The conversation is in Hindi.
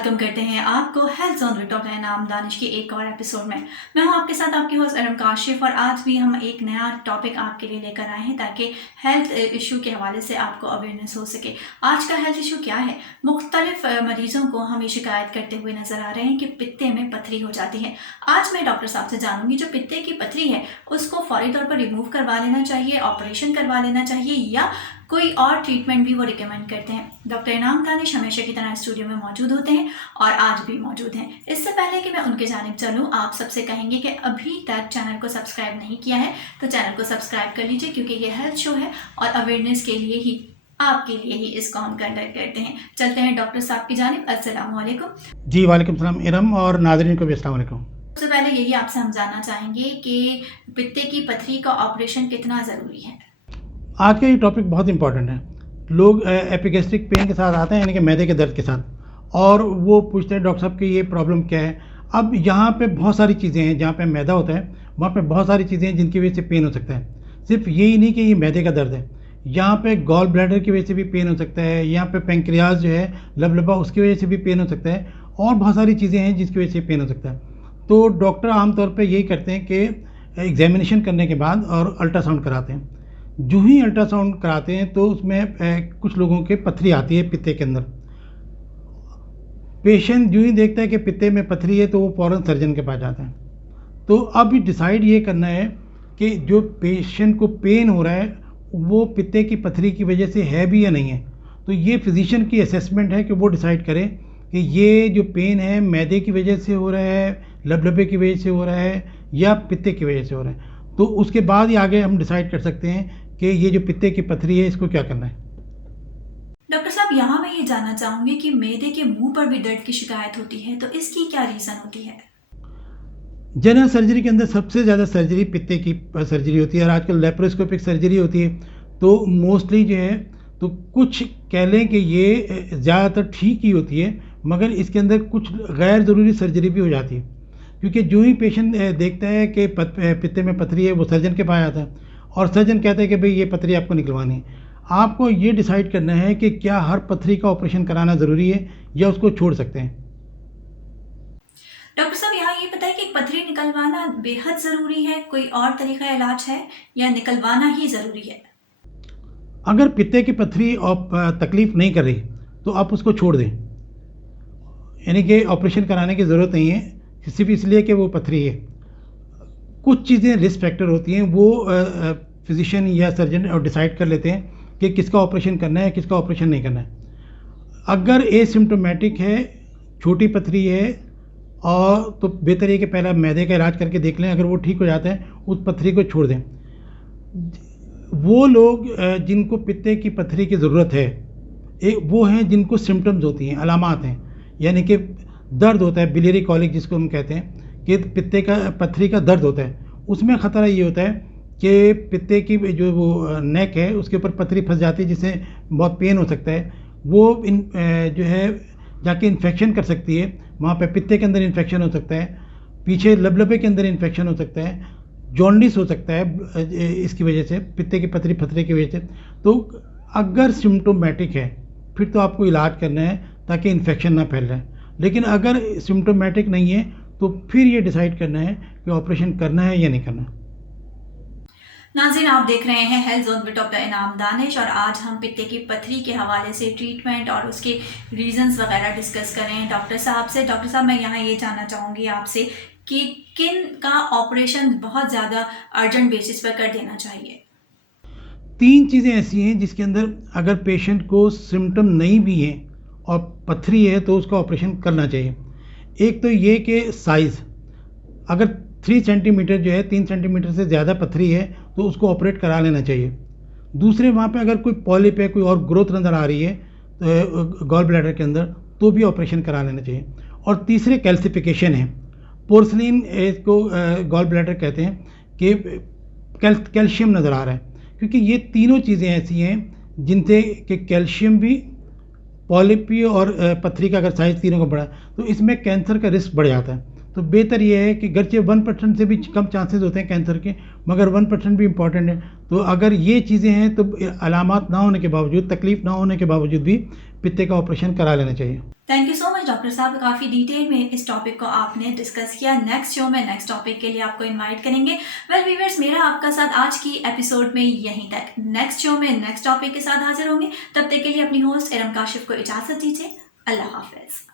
वेलकम करते हैं आपको हेल्थ जोन विद डॉक्टर इनाम दानिश के एक और एपिसोड में। मैं हूं आपके साथ आपकी होस्ट अरम काशिफ और आज भी हम एक नया टॉपिक आपके लिए लेकर आए हैं ताकि हेल्थ इशू के हवाले से आपको अवेयरनेस हो सके। आज का हेल्थ इशू क्या है? मुख्तलिफ मरीजों को हम ये शिकायत करते हुए नजर आ रहे हैं कि पित्ते में पथरी हो जाती है। आज मैं डॉक्टर साहब से जानूंगी जो पित्ते की पथरी है उसको फौरी तौर पर रिमूव करवा लेना चाहिए, ऑपरेशन करवा लेना चाहिए या कोई और ट्रीटमेंट भी वो रिकमेंड करते हैं। डॉक्टर इनाम दानिश हमेशा की तरह स्टूडियो में मौजूद होते हैं और आज भी मौजूद हैं। इससे पहले कि मैं उनके जानिब चलूँ, आप सबसे कहेंगे कि अभी तक चैनल को सब्सक्राइब नहीं किया है तो चैनल को सब्सक्राइब कर लीजिए, क्योंकि ये हेल्थ शो है और अवेयरनेस के लिए ही, आपके लिए ही इसको हम कंडक्ट करते हैं। चलते हैं डॉक्टर साहब की जानिब। अस्सलाम वालेकुम। जी वालेकुम सलाम इरम और नाज़रीन को भी अस्सलाम वालेकुम। सबसे पहले यही आपसे हम जानना चाहेंगे कि पित्ते की पथरी का ऑपरेशन कितना ज़रूरी है। आज का ये टॉपिक बहुत इंपॉर्टेंट है। लोग एपिगैस्ट्रिक पेन के साथ आते हैं, यानी कि मैदे के दर्द के साथ, और वो पूछते हैं डॉक्टर साहब कि ये प्रॉब्लम क्या है। अब यहाँ पे बहुत सारी चीज़ें हैं। जहाँ पे मैदा होता है वहाँ पे बहुत सारी चीज़ें हैं जिनकी वजह से पेन हो सकता है। सिर्फ यही नहीं कि ये मैदे का दर्द है, यहाँ पे गॉल ब्लैडर की वजह से भी पेन हो सकता है, यहाँ पे पेंक्रियाज जो है लबलबा उसकी वजह से भी पेन हो सकता है, और बहुत सारी चीज़ें हैं जिसकी वजह से पेन हो सकता है। तो डॉक्टर आमतौर पर यही करते हैं कि एग्जामिनेशन करने के बाद और अल्ट्रासाउंड कराते हैं। जो ही अल्ट्रासाउंड कराते हैं तो उसमें कुछ लोगों के पथरी आती है पित्ते के अंदर। पेशेंट जो ही देखता है कि पित्ते में पथरी है तो वो फ़ौरन सर्जन के पास जाता है। तो अब डिसाइड ये करना है कि जो पेशेंट को पेन हो रहा है वो पित्ते की पथरी की वजह से है भी या नहीं है। तो ये फिजिशियन की असेसमेंट है कि वो डिसाइड करे कि ये जो पेन है मैदे की वजह से हो रहा है, लबलबे की वजह से हो रहा है या पित्ते की वजह से हो रहा है। तो उसके बाद ही आगे हम डिसाइड कर सकते हैं कि ये जो पित्ते की पथरी है इसको क्या करना है। डॉक्टर साहब, यहाँ मैं ये जानना चाहूँगी कि मैदे के मुंह पर भी दर्द की शिकायत होती है, तो इसकी क्या रीज़न होती है? जनरल सर्जरी के अंदर सबसे ज़्यादा सर्जरी पित्ते की सर्जरी होती है और आजकल लेप्रोस्कोपिक सर्जरी होती है। तो मोस्टली जो है तो कुछ कह लें कि ये ज़्यादातर ठीक ही होती है, मगर इसके अंदर कुछ गैर ज़रूरी सर्जरी भी हो जाती है। क्योंकि जो ही पेशेंट देखता है कि पित्ते में पथरी है वो सर्जन के पास आता है और सर्जन कहता है कि भाई ये पथरी आपको निकलवानी है। आपको ये डिसाइड करना है कि क्या हर पथरी का ऑपरेशन कराना ज़रूरी है या उसको छोड़ सकते हैं। डॉक्टर साहब, यहाँ ये बताइए कि पथरी निकलवाना बेहद ज़रूरी है, कोई और तरीका इलाज है या निकलवाना ही ज़रूरी है? अगर पित्ते की पथरी तकलीफ़ नहीं कर रही तो आप उसको छोड़ दें, यानी कि ऑपरेशन कराने की ज़रूरत नहीं है, सिर्फ इसलिए कि वो पथरी है। कुछ चीज़ें रिस्क फैक्टर होती हैं, वो फिजिशियन या सर्जन और डिसाइड कर लेते हैं कि किसका ऑपरेशन करना है किसका ऑपरेशन नहीं करना है। अगर एसिम्प्टोमेटिक है, छोटी पथरी है, और तो बेहतर है कि पहला मैदे का इलाज करके देख लें। अगर वो ठीक हो जाता है उस पथरी को छोड़ दें। वो लोग जिनको पित्ते की पथरी की ज़रूरत है वो हैं जिनको सिम्टम्स होती हैं, अलामात हैं, यानी कि दर्द होता है, बिलियरी कॉलिक जिसको हम कहते हैं कि पित्ते का पथरी का दर्द होता है। उसमें ख़तरा ये होता है कि पित्ते की जो वो नेक है उसके ऊपर पथरी फंस जाती है जिससे बहुत पेन हो सकता है। वो जो है जाके इन्फेक्शन कर सकती है, वहाँ पे पित्ते के अंदर इन्फेक्शन हो सकता है, पीछे लबलबे के अंदर इन्फेक्शन हो सकता है, जॉन्डिस हो सकता है इसकी वजह से, पित्ते की पथरी फतरे की वजह से। तो अगर सिम्टोमेटिक है फिर तो आपको इलाज करना है ताकि इन्फेक्शन ना फैल जाए। लेकिन अगर सिम्टोमेटिक नहीं है तो फिर ये डिसाइड करना है कि ऑपरेशन करना है या नहीं करना। नाज़रीन, आप देख रहे हैं हेल्थ जोन विद डॉक्टर इनाम दानिश और आज हम पित्ते की पथरी के हवाले से ट्रीटमेंट और उसके रीजंस वगैरह डिस्कस कर रहे हैं डॉक्टर साहब से। डॉक्टर साहब, मैं यहाँ ये जानना चाहूँगी आपसे कि किन का ऑपरेशन बहुत ज़्यादा अर्जेंट बेसिस पर कर देना चाहिए? 3 चीज़ें ऐसी हैं जिसके अंदर अगर पेशेंट को सिम्टम नहीं भी है और पथरी है तो उसका ऑपरेशन करना चाहिए। एक तो ये कि साइज़, अगर 3 सेंटीमीटर जो है, 3 सेंटीमीटर से ज़्यादा पथरी है तो उसको ऑपरेट करा लेना चाहिए। दूसरे, वहाँ पे अगर कोई पॉलिप है, कोई और ग्रोथ नज़र आ रही है तो गॉल ब्लैडर के अंदर, तो भी ऑपरेशन करा लेना चाहिए। और तीसरे कैल्सिफिकेशन है, पोर्सलिन इसको गॉल ब्लैडर कहते हैं कि कैल्शियम नज़र आ रहा है, क्योंकि ये तीनों चीज़ें ऐसी हैं जिनसे कि कैल्शियम भी, पॉलिप भी और पथरी का अगर साइज़ तीनों का बड़ा तो इसमें कैंसर का रिस्क बढ़ जाता है। तो बेहतर ये है कि गर्चे 1% से भी कम चांसेस होते हैं कैंसर के, मगर 1% भी इम्पॉर्टेंट है। तो अगर ये चीज़ें हैं तो अलामात ना होने के बावजूद, तकलीफ ना होने के बावजूद भी पित्ते का ऑपरेशन करा लेना चाहिए। Thank you so much doctor साहब, काफ़ी डिटेल में इस टॉपिक को आपने डिस्कस किया। नेक्स्ट शो में नेक्स्ट टॉपिक के लिए आपको इनवाइट करेंगे। वेल व्यूअर्स, मेरा आपका साथ आज की एपिसोड में यहीं तक। नेक्स्ट शो में नेक्स्ट टॉपिक के साथ हाजिर होंगे। तब तक के लिए अपनी होस्ट एरम काशिफ को इजाज़त दीजिए। अल्लाह हाफिज़।